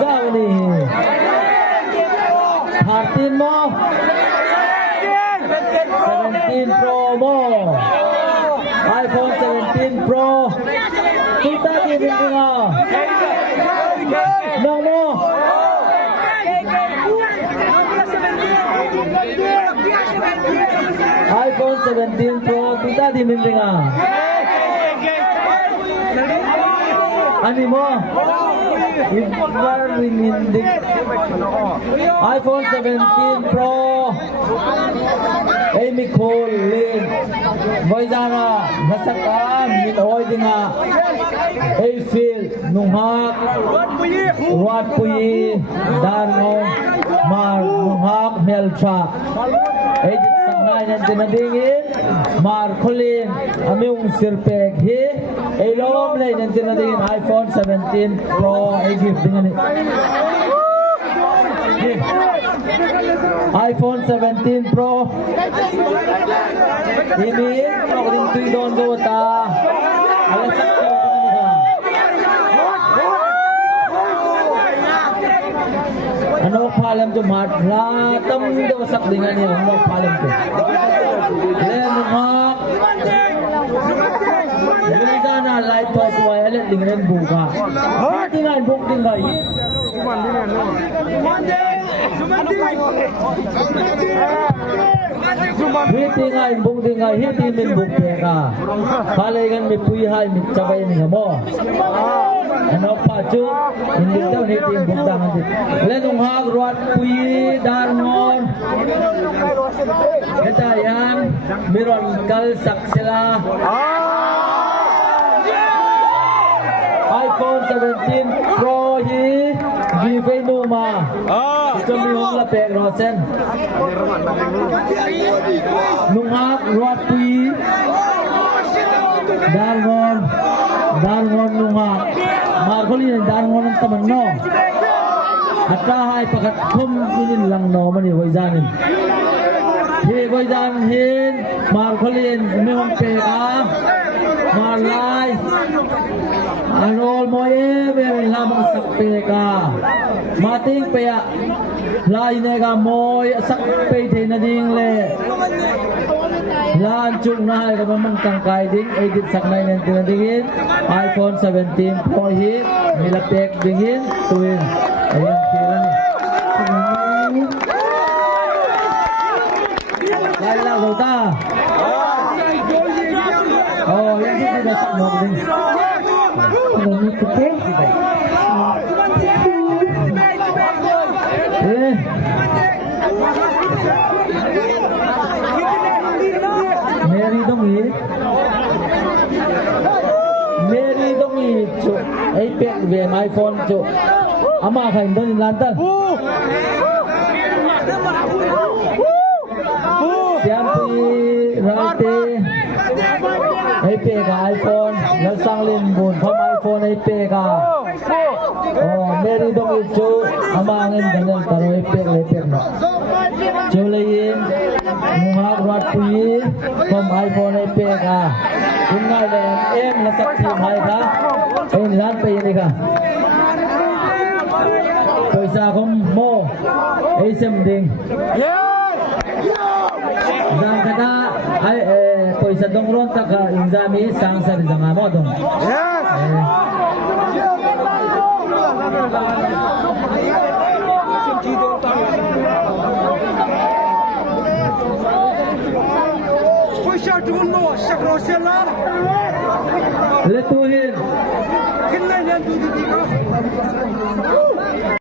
Zani Martin mo 17 Pro mo iPhone 17 Pro kita din nga nong mo iPhone 17 Pro kita din nga ani mo iPhone 17 Pro Amy Colin Voizana Nasakam Min Oy Dinga Ayfield Nunghak Wat Puyi Danong Mar Nunghak Melcha Edit Sangnay Nan Tinadingin Mar Colin Amyung Sirpek Hi Elom Lay Nan Tinadingin iPhone 17 Pro ay gift dengan iPhone 17 Pro ini ring tu don do ta alasak ano palam tu mat la tam do sak dengan ni ano palam tu le muhak Rizana light top boy alat dengan buka tinggal buk tinggal Hiti nga buk tinggal hiti min buk peka kalayan mi puy hai mi cabay ni mo ano pa chu hindi daw hiti buk tangan dit lenong hag ruat puy darngon ketayan miron kalsak sila iPhone 17 Pro hi giveaway mo ma kami hong lapek rosen nungak ruapi darngon nungak margoli darngon ang tamang no at kahay pakat kuminin lang no mani waizanin hi waizanin margoli may hong peka malay anol mo may lamang sakpe ka mating paya lai nega moy sakpe the na ding le lan chung na ka mamang tangkay ding edit saknay nen tinadingin iPhone 17 Pro hi milapek dingin tuwin ayan sila ni lai lang daw ta oh yan dito na saknog din ini putih Mary dongi cu iPad ve iPhone cu ama khain don lantan siampi rate iPad ka iPhone lasang lim bun phom iPhone iPad ka oh Mary dongi cu ama ngin dangal taro iPad no Jolayin muhak wat puyi phom iPhone iPad ka Ingai le em la sak thi mai ka en lan pe ni ka Paisa kom mo ei sem ding Zang kada ai paisa dong ron ta ka injami sang sa janga mo dong Letuhin. Kinai yang tu di